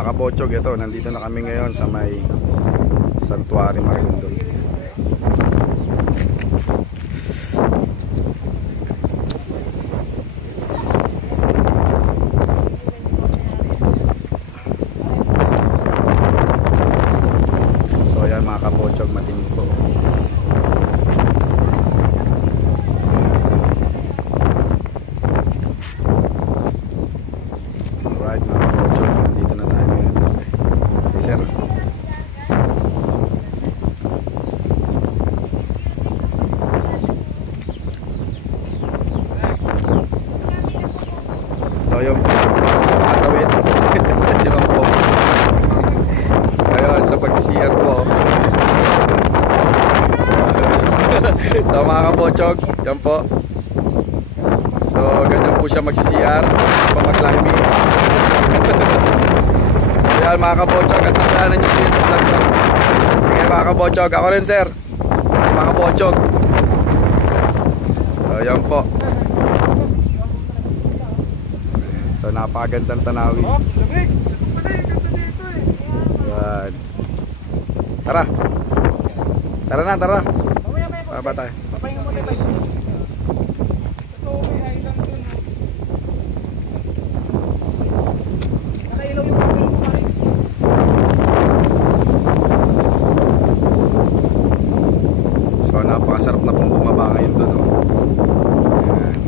mga kabotsog, ito, nandito na kami ngayon sa may Santuario Marigondon. So yan mga kabotsog, matinig po. Alright mga kabotsog, nandito na tayo ngayon. Sige sir. So yung matawid diba po ngayon sa pagsisiyar po. So mga kabotsog, yan po. So ganyan po siya magsisiyar pa mag-climbing. So yan mga kabotsog, at nakalanan nyo siya sa vlog ko. Sige mga kabotsog, ako rin sir, mga kabotsog. So yan po. So napakagandang tanawin. Yan. Tara. Tara na, tara. Baba tayo. Papahinga mo tayo 5 minutes. Ito may island dun. Nakailaw yung papel mo pa rin. So napakasarap na pong bumaba ngayon doon. Ayan.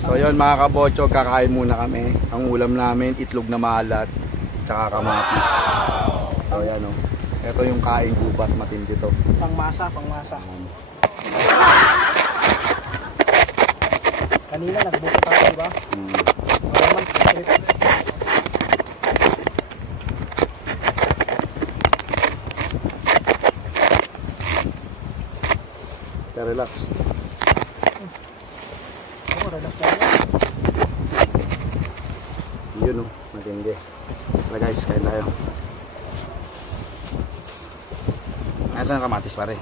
So yun mga kabotsog, kakain muna kami. Ang ulam namin, itlog na maalat, tsaka kamatis. So yan o. Ito yung kain gubat, matindi to. Pangmasa, pangmasa. Kanina nagbuka tayo, diba? Malaman, relax. Ako, relax tayo. Yun o, matindi. Tara guys, kain tayo. Nasaan ang kamatis pare?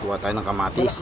Kuha tayo ng kamatis.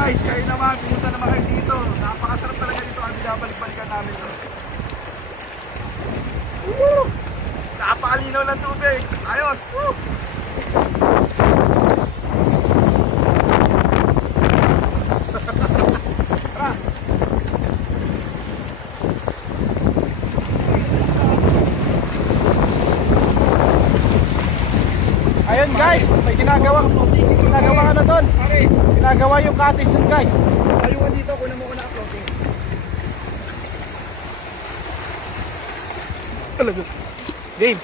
Guys, kayo naman, pumunta naman kayo dito. Napakasarap talaga dito ang binabalik-balikan namin. Napakalinaw ng tubig. Ayos! Woo! Tara! Ayun guys, may ginagawa ano doon? Ginagawa yung cottage yun guys. Ayungan dito, kunan mo ko na floating. Talaga. Dave.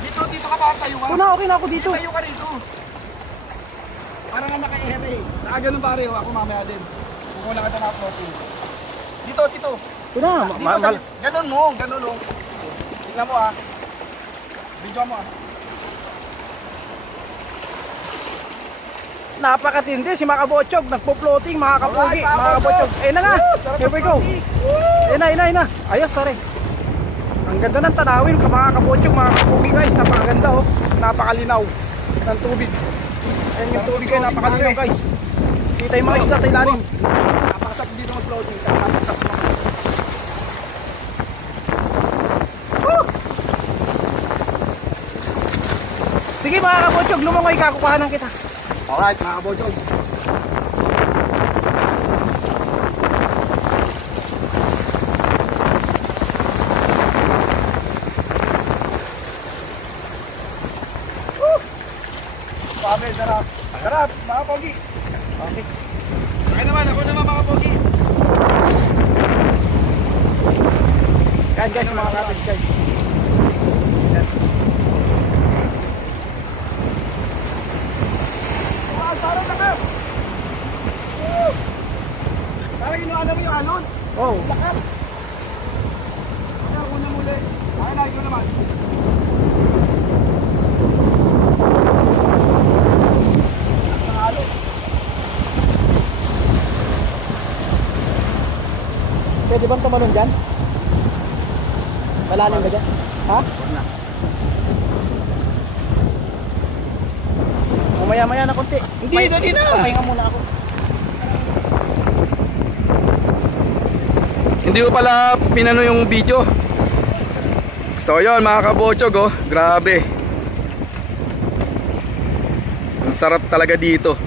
Dito ka pa tayo ka. Okay na ako dito. Tayo ka rito. Parang nga naka-ere. Ganun pare, ako mamaya din. Kukulang kita na floating. Dito. Ito na, Ganun mo. Tignan mo ah. Video mo ah. napakatindi si Makabochog, nagpo-floating, mga kapugi, mga kabochog. Ayun na nga, here we go. Ayun na. Ayos, sorry. Ang ganda ng tanawin, mga kabochog, mga kapugi guys, napakaganda oh. Napakalinaw ng tubig. Ayun yung tubig ay napakalinaw guys. Kita yung mga isla sa ilalim. Napakasap dito mag-floating, tsaka napakasap mo. Sige mga kabochog, lumangoy ka, kukuhanan kita. Alright mga kabochog. Sabi, sarap. Sarap, mga pogi. Okay. Ako naman mga pogi. Yan guys, mga kapits guys. Yan. Parang lakas. Parang inuanan mo yung alon. Oh. Lakas. Kaya una muli. Ay, nahin ko naman. Lakas ang alon. Pwede bang tumalon dyan? Malalim ba dyan? Ha? Wala. Maya-maya na konti. Hindi, dali na. Pahinga muna ako. Hindi ko pala pinano yung video. So yun mga kabochog oh, grabe. Ang sarap talaga dito.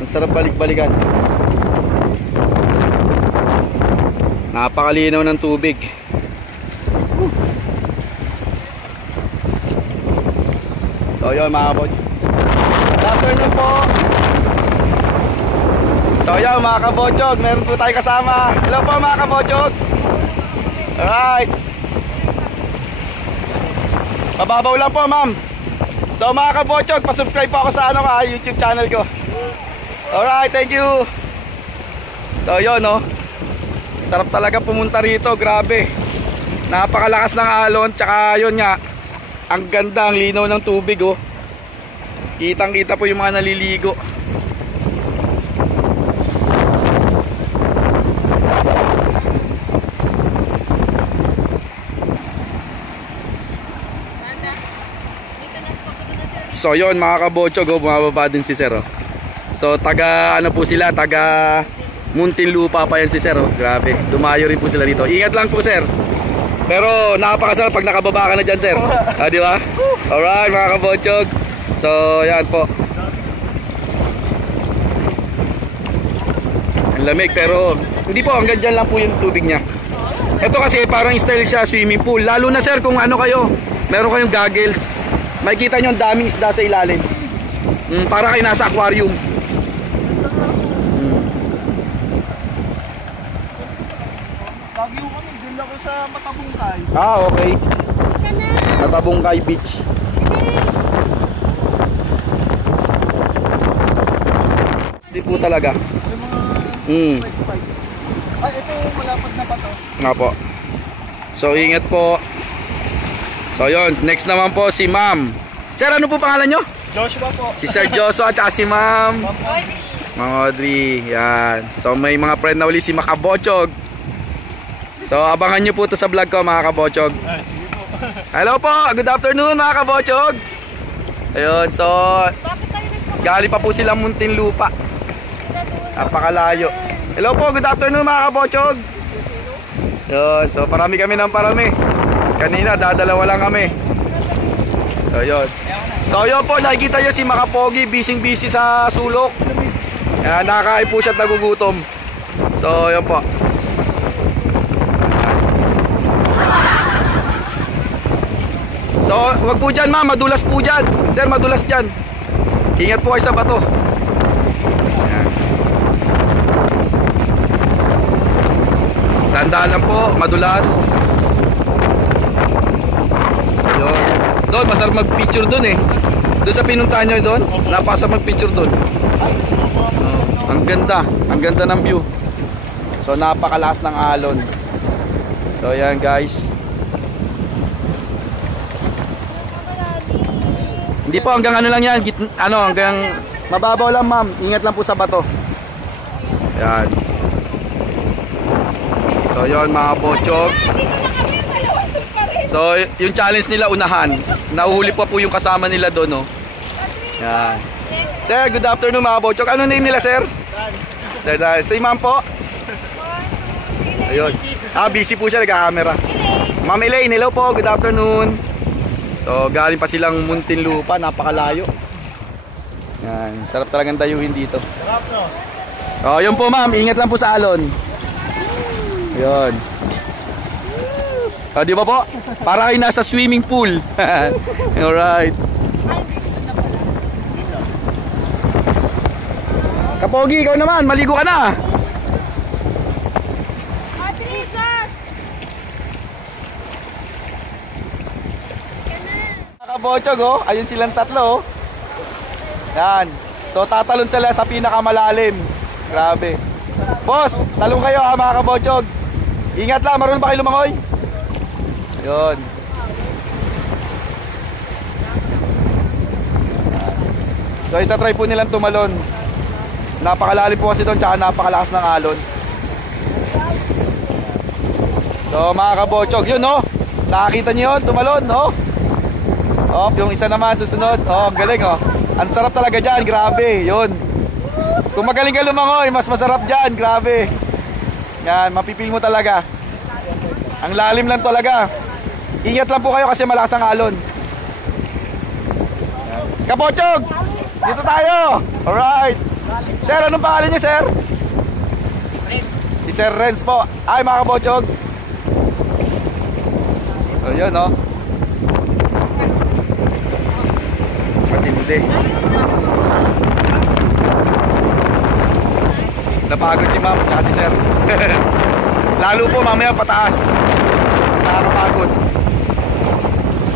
Ang sarap balik-balikan. Napakalinaw ng tubig. So yun mga kabochog. Good afternoon po. So yun mga kabochog, meron po tayo kasama. Hello po mga kabochog. Alright. Mababaw lang po ma'am. So mga kabochog, pasubscribe po ako sa YouTube channel ko. Alright, thank you. So yun no, sarap talaga pumunta rito, grabe. Napakalakas ng alon, tsaka yun nga, ang ganda, ang linaw ng tubig oh. Kitang kita po yung mga naliligo. So yon mga kabochog oh, bumababa din si Sir oh. So taga ano po sila, taga Muntinlupa pa yan si Sir oh. Grabe, dumayo rin po sila dito. Ingat lang po Sir. Pero napakasarap pag nakababa ka na dyan Sir. Di ba? Alright mga kabochog. So yan po. Ang lamig pero hindi po, hanggang dyan lang po yung tubig niya. Ito kasi parang style siya swimming pool. Lalo na Sir kung ano kayo, meron kayong goggles, makikita nyo ang daming isda sa ilalim. Para kayo nasa aquarium. Lagi ko kami, dun ako sa Matabungkay. Okay. Matabungkay Beach. Hindi po talaga. Yung mga spikes. Ay, ito malapad na pa to. Nga po. So ingat po. So yun, next naman po si Ma'am. Sir, ano po pangalan nyo? Joshua po. Si Sir Joshua at si Ma'am Audrey. Yan. So may mga friend na uli si Makabochog. So abangan nyo po to sa vlog ko mga kabochog. Sige po. Hello po, good afternoon mga kabochog. Ayun, so galing pa po sila Muntinlupa. Napakalayo. Hello po, good afternoon mga kabochog. Yun, so parami kami ng parami. Kanina dadalawa lang kami. So yun. So yun po, nakikita nyo si Makapogi, busy sa sulok. Yan, nakakain po siya at nagugutom. So yun po. So wag po dyan ma'am, madulas po dyan. Sir, madulas dyan. Ingat po kayo sa bato. Tandaan lang po, madulas. So, yun. Doon, masarap mag-picture doon eh. Doon sa pinuntahan nyo doon, napasarap mag-picture doon. Ang ganda. Ang ganda ng view. So napakalakas ng alon. So yan guys. Hindi po, hanggang ano lang yan. Hanggang mababaw lang ma'am. Ingat lang po sa bato. Yan. So yun mga bochog. So yung challenge nila unahan. Nahuhuli pa po yung kasama nila doon, no. Yan. Sir, good afternoon mga bochog. Ano name nila, sir? Sir, si ma'am po. Ayun. Busy po siya, nagka-camera. Ma'am Elaine, hello po, good afternoon. So galing pa silang Muntinlupa, napakalayo. Yan, sarap talagang dayuhin dito. Sarap, no? Oh, yun po ma'am, ingat lang po sa alon. Yun. Oh, di ba po? Para kayo nasa swimming pool. Alright. Kapogi, ikaw naman, maligo ka na. Kabochog, oh. Ayun silang tatlo, oh. Yan. So tatalon sila sa pinakamalalim. Grabe. Boss, talong kayo ha mga kabochog. Ingat lang, marunong ba kayo lumangoy? Yun. So itatry po nilang tumalon. Napakalalim po kasi doon, tsaka napakalakas ng alon. So mga kabochog, yun oh. Nakakita niyo yun, tumalon, oh. Oh, yung isa naman susunod. Oh, ang galing oh. Ang sarap talaga dyan, grabe. Yun. Kung magaling ka lumangoy, mas masarap dyan, grabe. Yan, mapipil mo talaga. Ang lalim lang talaga. Ingat lang po kayo kasi malakas ang alon. Kabochog! Dito tayo! Alright! Sir, anong pangalan niyo, sir? Si Sir Renz po. Ay, mga kabochog. So, yun oh. Matindi. Napagod si ma'am tsaka si sir. Lalo po mamaya pataas. Nakakapagod.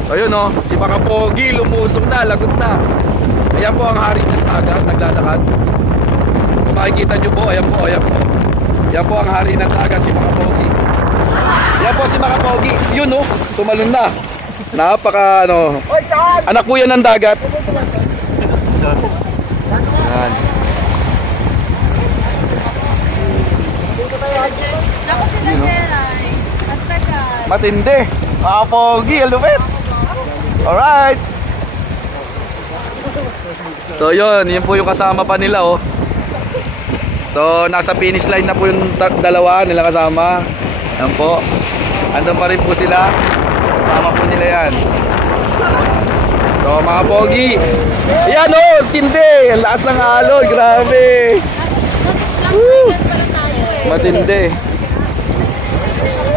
So yun o, si Maka Pogi lumusong na, lagot na. Ayan po ang hari ng dagat, naglalakad. Kung makikita nyo po, ayan po, ayan po. Ayan po ang hari ng dagat, si Maka Pogi. Ayan po si Maka Pogi. Yun o, tumalon na. Napaka ano, anak po yan ng dagat. Yan. Matindi. Mga pogi, alupit. Alright. So yun po yung kasama pa nila oh. So nasa finish line na po yung dalawa nila kasama. Yan po. Andun pa rin po sila. Kasama po nila yan. So mga pogi. Ayan oh, tindi. Ang lakas ng alon, grabe. Woo. Matindi.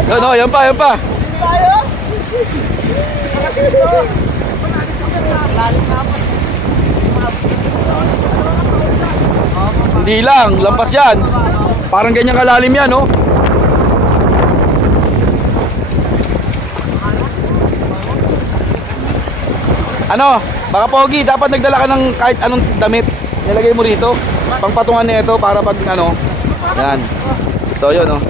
Yan oh, yan pa, yan pa. Hindi lang, lampas yan. Parang ganyan kalalim yan oh. Ano, baka pogi, dapat nagdala ka ng kahit anong damit. Nilagay mo rito. Pangpatungan nito para pag ano. Yan. So yun oh.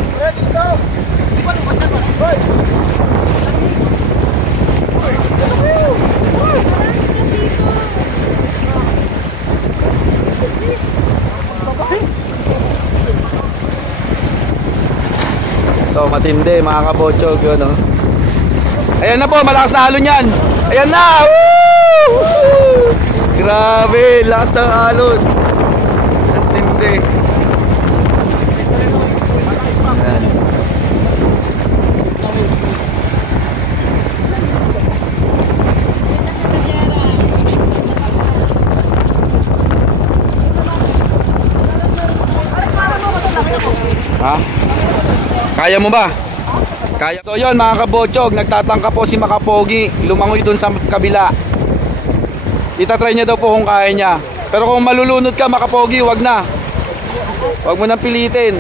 So matindi mga kabochog yun oh. Ayan na po, malakas na alon yan. Ayan na. Woo! Grabe, lakas ng alon. Ang tindi. Ayan. Ha? Kaya mo ba? Kaya. So yun mga kabochog, nagtatangka po si Maka Pogi lumangoy dun sa kabila. Itatry niya daw po kung kaya niya. Pero kung malulunod ka Maka Pogi, wag na. Wag mo nang pilitin.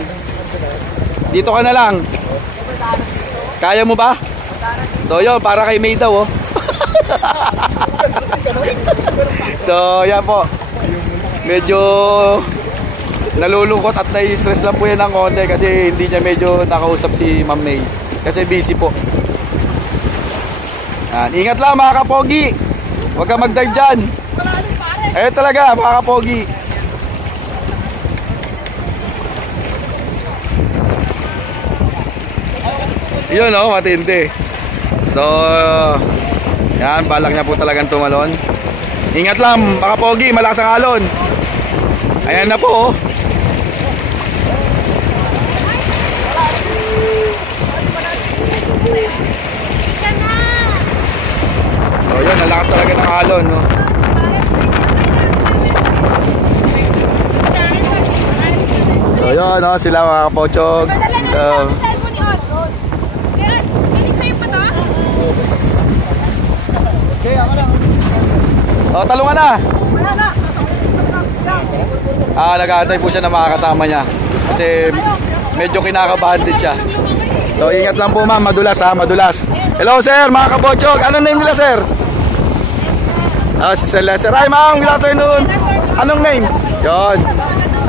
Dito ka na lang. Kaya mo ba? So yun, para kay May daw oh. So yan po. medyo nalulungkot at nai-stress lang po yan ng konti kasi hindi niya medyo nakausap si Ma'am May kasi busy po. Yan. Ingat lang mga kapogi, huwag ka mag-dive dyan. Ayun talaga mga kapogi. Yun o, matindi. So yan, balak niya po talagang tumalon. Ingat lang mga pogi, malakas ang alon. Ayan na po. So yun, nalakas talaga ng alon, no? So yun, no, sila mga kapochog. So talungan na. Nag-aantay po siya na makakasama niya kasi medyo kinakabahan din siya. So ingat lang po ma'am, madulas ha, madulas. Hello sir, mga kabochog. Anong name nila sir? Si Celeste. Hi ma'am, good afternoon. Anong name? Yon.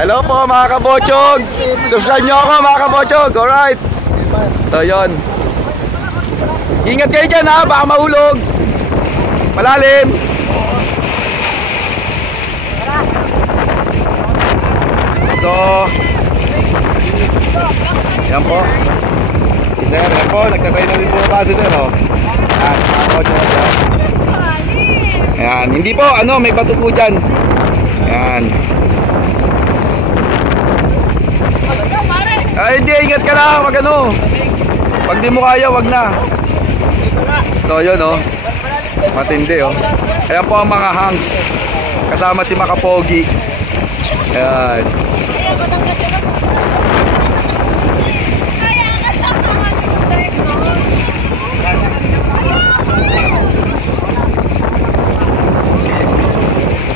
Hello po mga kabochog. Subscribe nyo ako mga kabochog. Alright. So yon. Ingat kayo dyan ha, baka mahulog. Malalim. So yan po. Si sir, yan po, nagtatry na rin po ba si sir, oh. Ayan, hindi po, may bato po dyan. Ayan. Ay, hindi, ingat ka lang, wag pag di mo kaya, wag na. So yun, oh. Matindi, oh. Ayan po ang mga hangs. Kasama si Makapogi. Ayan.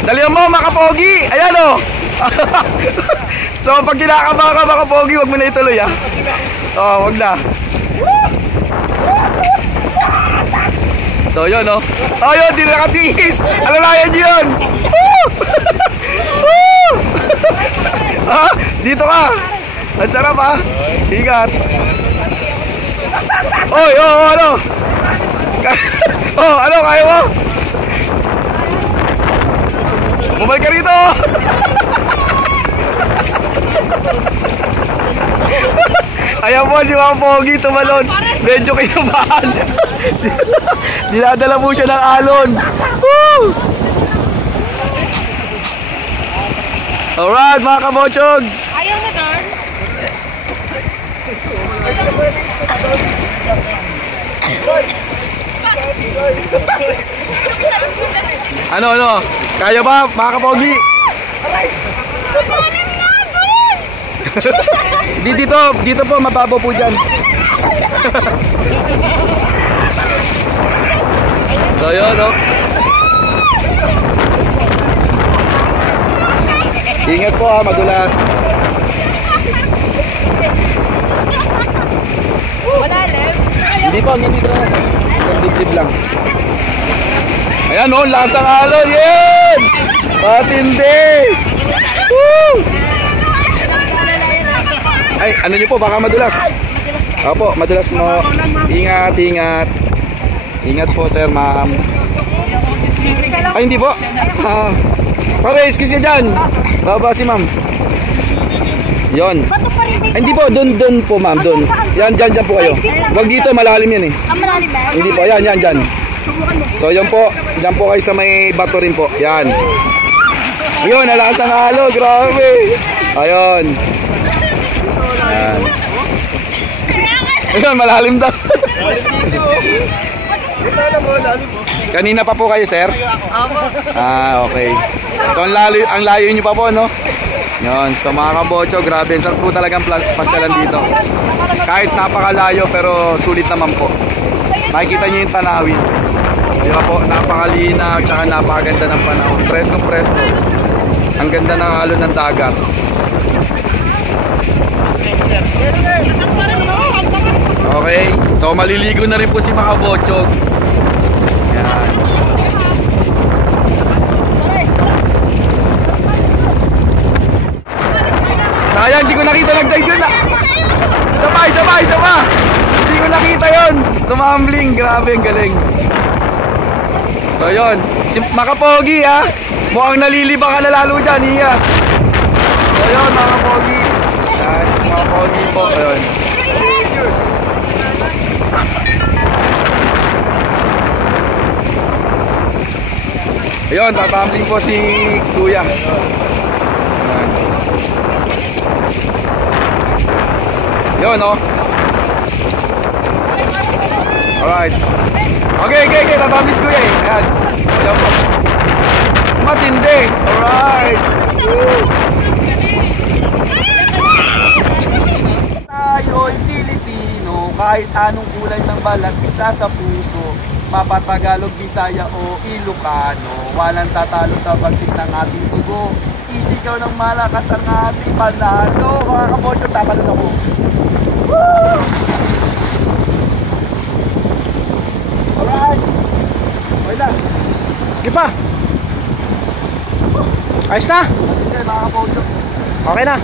Dalihan mo Makapogi. Ayan, oh. So pag kinakabahan ka Makapogi, wag mo na ituloy, ah. Oh, wag na. So yun, oh. Oh yun, di nakatiis. Alalayan nyo yun. Dito ka. Ang sarap, ha. Ingat. Oy, ano? Ano, kaya mo? Bumalik ka rito. Ayan po si Mga Pogi tumalon. Medyo kinabahan. Dinadala po siya ng alon. Woo! Alright mga kabochog. Ayaw na doon. Ano? Kaya ba mga kapogi? Dito po, mababaw po dyan. So yun, no? Ingat po ha, madulas. Hindi po, dito na. Dip-dip lang. Ayan, oh, lakas ng alon. Yan! Matindi! Woo! Ay, ano nyo po, baka madulas. Opo, madulas mo. Ingat. Ingat po, sir, ma'am. Ay, hindi po. Okay, excuse nyo dyan. Baba si ma'am. Yon. Ay, hindi po, dun po, ma'am, dun. Yan, dyan po kayo. Huwag dito, malalim yan eh. Malalim ba? Hindi po, yan. So, yan po. Yan po kayo sa may bato rin po. Yan. Ayun, nalakas ang halo. Grabe. Ayun. Yan. Ayun, malalim daw. Kanina pa po kayo, sir? Okay. So, ang layo nyo pa po, no? Yun. So, mga kabocho, grabe. Sarap po talagang pasyalan dito. Kahit napakalayo, pero sulit naman po. Makikita nyo yung tanawin. Di ba po? Napakalinaw, tsaka napakaganda ng panahon. Presko. Ang ganda ng alon ng dagat. Okay. So, maliligo na rin po si Makabochog. Yan. Sayang, di ko nakita nag-dive yun. Isa pa. Hindi ko nakita yun. Tumambling, grabe, ang galing. So yun, si Makapogi ha. Mukhang nalilibang ka na lalo dyan, iya. So yun, Makapogi. Yan, si Makapogi po. Ayun. Ayun, tatambling po si Kuya. Yun, oh. Alright. Okay. Tatambling si Kuya eh. Ayan. Ayan po. Matindi. Alright. Tayo'y Pilipino, kahit anong kulay ng balat, isa sa puso. Mapatagalog, Bisaya o Ilocano, walang tatalo sa pagsik ng ating dugo. Isigaw ng malakas ang ating panalo. Mga kabocho, tatalon ako. Woo! Alright. Okay na. Di pa. Ayos na. Okay, mga kabocho. Okay na.